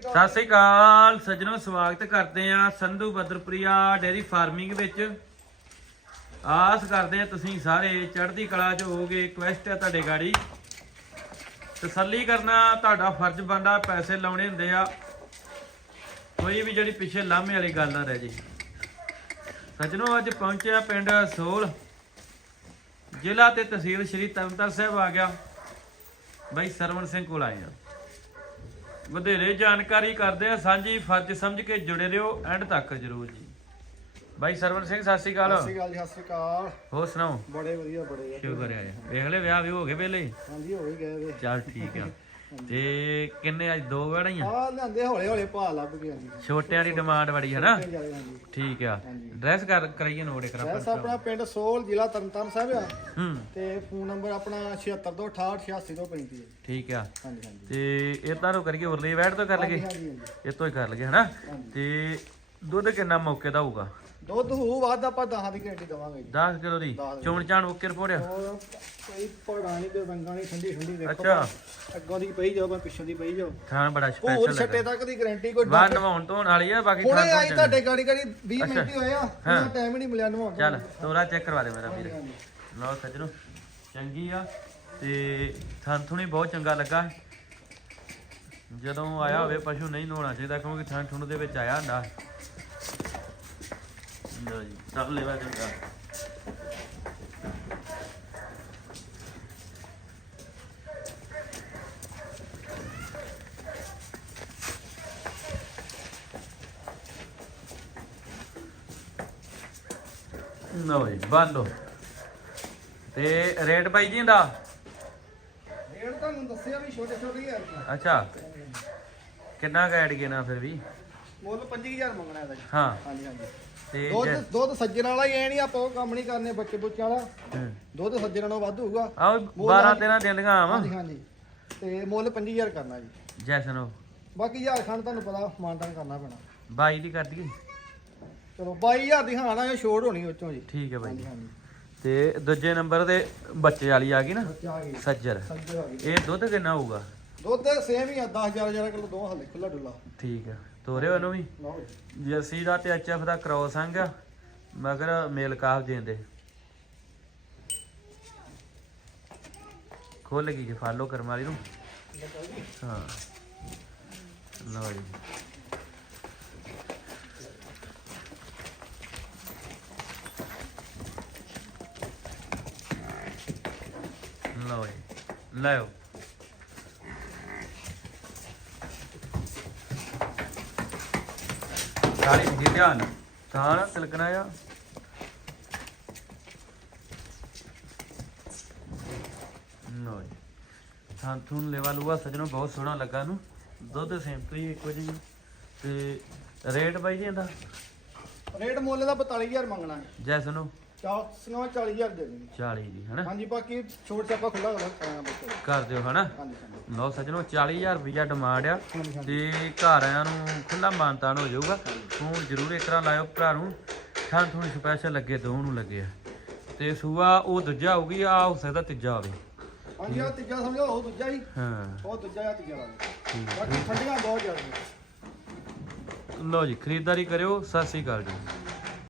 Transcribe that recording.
ਸਤਿ ਸ੍ਰੀ ਅਕਾਲ, ਸੱਜਣੋ, ਸਵਾਗਤ ਕਰਦੇ ਆ ਸੰਧੂ ਬਦਰਪ੍ਰਿਆ ਡੇਰੀ ਫਾਰਮਿੰਗ ਵਿੱਚ। ਆਸ ਕਰਦੇ ਆ ਤੁਸੀਂ ਸਾਰੇ ਚੜ੍ਹਦੀ ਕਲਾ 'ਚ ਹੋਗੇ ਕੁਐਸਟ ਹੈ ਤੁਹਾਡੇ ਗਾੜੀ। ਤਸੱਲੀ ਕਰਨਾ, ਤੁਹਾਡਾ ਫਰਜ਼ ਬਣਦਾ, ਪੈਸੇ ਲਾਉਣੇ ਹੁੰਦੇ ਆ। ਕੋਈ ਵੀ ਜਿਹੜੀ ਪਿੱਛੇ ਲਾਮੇ ਵਾਲੀ ਗੱਲ ਨਾ ਰਹਿ ਜੇ। ਸੱਜਣੋ, ਅੱਜ ਪਹੁੰਚਿਆ ਪਿੰਡ ਸੋਲ। ਜ਼ਿਲ੍ਹਾ ਤੇ ਤਹਿਸੀਲ ਸ਼੍ਰੀ ਤਰਨਤਾਰਨ ਸਾਹਿਬ ਆ ਗਿਆ। ਬਾਈ ਸਰਵਣ ਸਿੰਘ ਕੋਲ ਆਏ ਆ। ਵਧੇਰੇ ਜਾਣਕਾਰੀ ਕਰਦੇ ਆ ਸਾਂਝੀ ਫਰਜ਼ ਸਮਝ ਕੇ ਜੁੜੇ ਰਹੋ ਐਂਡ ਤੱਕ ਜਰੂਰ ਜੀ। ਬਾਈ ਸਰਵਣ ਸਿੰਘ ਸਤਿ ਸ਼੍ਰੀ ਸਤਿ ਅਕਾਲ ਸ਼੍ਰੀ ਅਕਾਲ ਜੀ ਸਤਿ ਸ਼੍ਰੀ ਅਕਾਲ। ਹੋਰ ਸੁਣਾਓ? ਬੜੇ ਵਧੀਆ ਬੜੇ ਸ਼ੁਕਰ ਹੈ ਵੇਖ ਲੈ ਵਿਆਹ ਵੀ ਹੋ ਗਏ ਵੇਲੇ? ਹਾਂਜੀ ਹੋ ਹੀ ਗਏ ਵੇ। ਚੱਲ ਠੀਕ ਆ। ਤੇ ਕਿੰਨੇ ਅੱਜ ਦੋ ਵੜਾਈਆਂ ਆ? ਲਿਆਂਦੇ ਹੌਲੇ ਹੌਲੇ ਭਾਅ ਲੱਭ ਗਏ ਜੀ ਛੋਟਿਆਂ ਦੀ ਡਿਮਾਂਡ ਬੜੀ ਹੈ ਨਾ। ਕਿੰਨੇ ਜ਼ਿਆਦਾ ਹਾਂਜੀ। ਠੀਕ ਆ। ਡਰੈਸ ਕਰ ਕਰਾਈਏ ਨੋਟ ਐਸ ਕਰਾ ਆਪਣਾ। ਪਿੰਡ ਸੋਲ ਜ਼ਿਲ੍ਹਾ ਤਰਨਤਾਰਨ ਸਾਹਿਬ ਆ। ਹੂੰ। ਤੇ ਫੋਨ ਨੰਬਰ ਆਪਣਾ 7628 8635 ਹੈ ਠੀਕ ਆ। ਹਾਂਜੀ ਹਾਂਜੀ। ਤੇ ਇਹ ਤਾਂ ਕਰੀਏ ਉਰਲੀ ਵੈਟ ਤੋਂ ਕਰ ਲਈਏ? ਹਾਂਜੀ ਹਾਂਜੀ ਇਹ ਤੋਂ ਹੀ ਕਰ ਲਈਏ ਹਨਾ? ਤੇ ਦੁੱਧ ਕਿੰਨਾ ਮੌਕੇ ਦਾ ਹੋਊਗਾ? ਦੁੱਧ ਹੂ ਵੱਧ ਆਪਾਂ ਦਹਾਂ ਦੀ ਘੰਟੀ ਦਵਾਂਗੇ ਜੀ। 10 ਕਿਲੋ ਦੀ? ਦਸ ਚੋਣ ਚਾਣ ਓਕੇ ਰਿਪੋਰਟ ਆ? ਹੋਰ ਕੋਈ ਪੜਾ ਨਹੀਂ ਤੇ ਰੰਗਾਂ ਨਹੀਂ ਠੰਡੀ ਠੰਡੀ ਦੇਖੋ ਅੱਛਾ। ਅੱਗੋਂ ਦੀ ਪਈ ਜਾਓ ਮੈਂ ਪਿੱਛੋਂ ਦੀ ਪਈ ਜਾਓ। ਥਾਣ ਬੜਾ ਹੋਰ ਸਪੈਸ਼ਲ ਛੱਟੇ ਤੱਕ ਦੀ ਗਾਰੰਟੀ ਕੋਈ ਬਾਹਰ ਨਵਾਉਣ ਧੋਣ ਵਾਲੀ ਆ ਬਾਕੀ ਹੁਣੇ ਥਾਣ ਆਈ ਤੁਹਾਡੇ ਗਾੜੀ ਗਾੜੀ 20 ਮਿੰਟ ਹੀ ਹੋਏ ਆ ਉਹਨਾਂ ਟਾਈਮ ਹੀ ਨਹੀਂ ਮਿਲਿਆ ਨਵਾਉਣ ਦਾ। ਚੱਲ ਤੋਰਾ ਚੈੱਕ ਕਰਵਾ ਦੇ ਮੇਰਾ ਵੀਰ। ਲਓ ਸੱਜਣੋ ਚੰਗੀ ਆ। ਤੇ ਥਣ ਥੁਣੀ ਬਹੁਤ ਚੰਗਾ ਲੱਗਾ। ਜਦੋਂ ਆਇਆ ਹੋਵੇ ਪਸ਼ੂ ਨਹੀਂ ਨਹਾਉਣਾ ਚਾਹੀਦਾ ਕਿਉਂਕਿ ਥਣ ਥੁਣ ਦੇ ਵਿੱਚ ਆਇਆ ਹੁੰਦਾ। ਲਓ ਜੀ ਲੈਵਾ ਚੰਗਾ ਜੀ ਬੰਦੋ ਤੇ ਰੇਟ ਬਾਈ ਜੀ ਦਾ ਰੇਟ ਤੁਹਾਨੂੰ ਦੱਸਿਆ ਵੀ ਛੋਟੇ ਛੋਟੇ ਹੀ ਆ। ਅੱਛਾ। ਕਿੰਨਾ ਗੈਡ ਗਿਆ ਨਾ ਫਿਰ ਵੀ? ਮੁੱਲ 25000 ਮੰਗਣਾ ਇਹਦਾ ਜੀ। ਹਾਂ। ਹਾਂਜੀ ਹਾਂਜੀ। ਤੇ ਦੁੱਧ ਸੱਜਣ ਵਾਲਾ ਹੀ ਐ ਨਹੀਂ ਆਪਾਂ ਉਹ ਕੰਮ ਨਹੀਂ ਕਰਨੇ ਬੱਚੇ ਬੁੱਚੇ ਵਾਲਾ। ਦੁੱਧ ਸੱਜਣ ਨਾਲੋਂ ਵੱਧ ਹੋਊਗਾ। ਆਓ 12 13 ਦਿਨ ਦੀਆਂ ਆਵਾਂ ਹਾਂਜੀ ਹਾਂਜੀ। ਤੇ ਮੁੱਲ 25000 ਕਰਨਾ ਜੀ। ਜੈਸਨ ਉਹ ਬਾਕੀ ਹਜ਼ਾਰ ਖੰਡ ਤੁਹਾਨੂੰ ਪਤਾ ਮਾਨਤਾਨ ਕਰਨਾ ਪੈਣਾ। 22 ਦੀ ਕਰ ਦਈਏ? ਚਲੋ 22000 ਦੀ ਹਾਂ ਨਾ ਇਹ ਛੋੜ ਹੋਣੀ ਉਹ ਚੋਂ ਜੀ। ਠੀਕ ਹੈ ਬਾਈ ਤੇ ਦੂਜੇ ਨੰਬਰ ਤੇ ਬੱਚੇ ਵਾਲੀ ਆ ਗਈ ਨਾ? ਸੱਜਰ। ਇਹ ਦੁੱਧ ਕਿੰਨਾ ਹੋਊਗਾ? ਦੁੱਧ ਸੇਮ ਹੀ ਆ 10000 ਜਰਾ ਕਿਲੋ ਦੋ ਹਲੇ ਖੁੱਲਾ ਡੁੱਲਾ ਠੀਕ ਹੈ ਤੋਰਿਓ ਇਹਨੂੰ ਵੀ? ਲਓ ਜੀ। ਜੱਸੀ ਦਾ ਤੇ ਐਚਐਫ ਦਾ ਕ੍ਰੋਸ ਆ ਮਗਰ ਮੇਲ ਕਾਫ ਦੇਂਦੇ ਖੋਲ ਗਈ ਜੀ ਫਾਲੋ ਕਰਮ ਵਾਲੀ ਨੂੰ। ਹਾਂ। ਲਓ ਜੀ। ਲਓ ਜੀ। ਲਿਓ ਸਾਰੇ ਜੀ। ਧਿਆਨ ਲੂਆ ਸਜਣੋ ਬਹੁਤ ਸੋਹਣਾ ਲੱਗਾ ਨੂੰ ਦੁੱਧ ਸੇਮ ਤੋਂ ਹੀ ਇੱਕੋ ਜਿਹੀ ਤੇ ਰੇਟ ਬਾਈ ਜੀ ਇਹਦਾ? ਰੇਟ ਮੁੱਲ ਦਾ 42000 ਮੰਗਣਾ। ਹੈ ਜੈਸਨ 40 40000 ਦੇ ਦੇਣੀ। 40 ਹਨਾ? ਹਾਂਜੀ ਬਾਕੀ ਛੋਟ ਛਾਪਾ ਖੁੱਲਾ ਕਰਾਂਗਾ ਬੱਚੇ ਹਨਾ? ਹਾਂਜੀ ਲਓ ਸੱਜਣੋ 40000 ਰੁਪਇਆ ਡਿਮਾਂਡ ਆ ਤੇ ਘਰ ਨੂੰ ਖੁੱਲਾ ਮਾਨਤਾਨ ਹੋ ਜਾਊਗਾ। ਫੋਨ ਜ਼ਰੂਰ ਇੱਕ ਤਰ੍ਹਾਂ ਲਾਇਓ ਭਰਾ ਨੂੰ ਥਾਂ ਸਪੈਸ਼ਲ ਲੱਗੇ ਦੋ ਨੂੰ ਲੱਗੇ ਆ। ਤੇ ਸੂਆ ਉਹ ਦੂਜਾ ਹੋਊਗੀ ਆ ਹੋ ਸਕਦਾ ਤੀਜਾ ਹੋਵੇ? ਹਾਂਜੀ ਆ ਤੀਜਾ ਸਮਝੋ ਉਹ ਦੂਜਾ ਹੀ। ਹਾਂ। ਉਹ ਦੂਜਾ ਆ ਤੀਜਾ ਬਾਕੀ ਠੰਡੀਆਂ ਬਹੁਤ ਜ਼ਿਆਦਾ ਨੇ। ਜੀ ਖਰੀਦਦਾਰੀ ਕਰਿਓ ਸਤਿ ਸ੍ਰੀ ਅਕਾਲ ਜੀ।